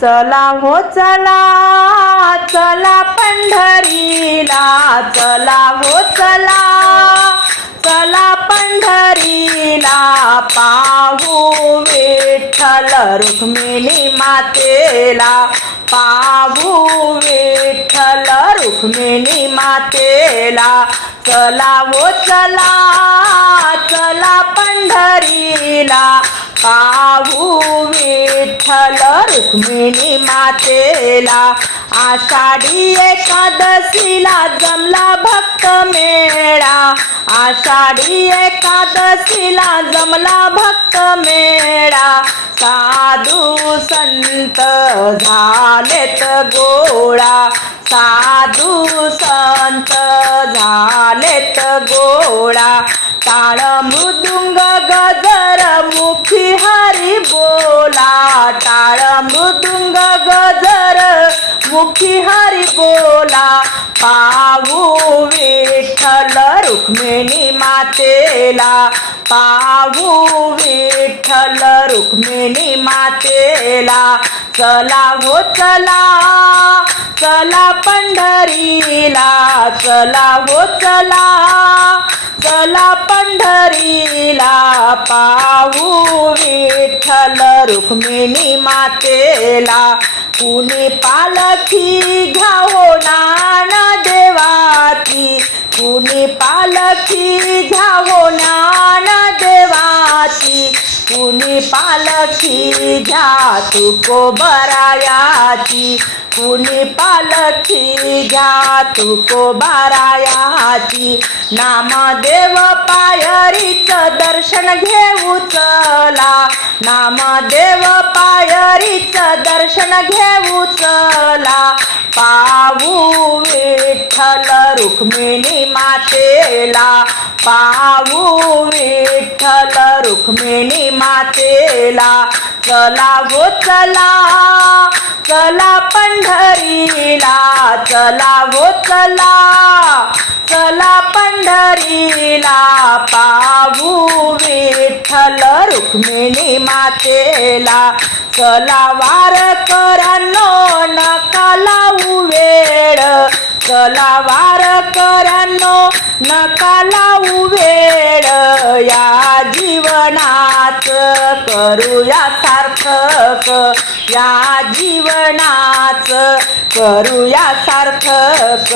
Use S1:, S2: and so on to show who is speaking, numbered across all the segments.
S1: चला हो चला चला पंढरीला चला हो चला चला पंढरीला पाहू विठ्ठल रुक्मिणी मातेला पाहू विठ्ठल रुक्मिणी मातेला चला हो चला चला पंढरीला पाहू विठ्ठल रुक्मिणी मातेला आषाढी एकादशीला जमला भक्त मेळा. आषाढी एकादशीला जमला भक्त मेळा. साधू संत झालेत गोळा. साधू संत झालेत गोळा. टाळ मृदुंग गजर मुखी हरी बोला. टाळ मृदुंग गजर मुखी हरी बोला. पाहू विठ्ठल रुक्मिणी मातेला. पाहू विठ्ठल रुक्मिणी मातेला. चला हो चला. चला पंढरीला. चला हो चला. चला पंढरीला. पाहू विठ्ठल रुक्मिणी मातेला. कुणी पालखी घ्यावो नाना देवाची. कुणी पालखी घ्यावो कुणी पालखी घ्या तुको बरायाची. कुणी पालखी घ्या तुको बारायाची. नामदेव पायरीचं दर्शन घेऊ चला. नामदेव हरीच दर्शन घेऊ चला. पाऊ विठ्ठल रुक्मिणी मातेला. पाऊ विठ्ठल रुक्मिणी मातेला. चला हो चला. चला पंढरीला. चला हो चला. चला पंढरीला. पाऊ विठ्ठल रुक्मिणी मातेला. चला वार करनो नका लावू वेळ. चला वार करानो नका लावू वेळ. या जीवनात करूया सार्थक. या जीवनाच करूया सार्थक.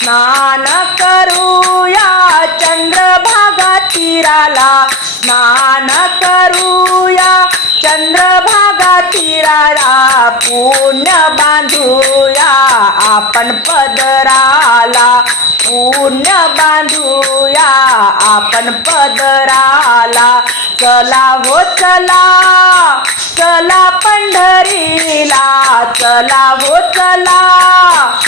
S1: स्नान करूया चंद्रभागा तीराला. स्नान करूया चंद्रभागा तीराला पुण्य बांधूया. आपण पदराला पुण्य बांधूया. आपण पदराला चला हो चला. चला पंढरीला चला हो चला चला.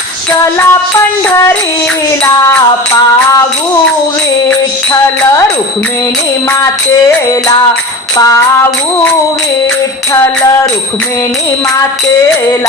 S1: पंढरीला पाहू विठ्ठल रुक्मिणी मातेला. पाहू विठ्ठल रुक्मिणी मातेला.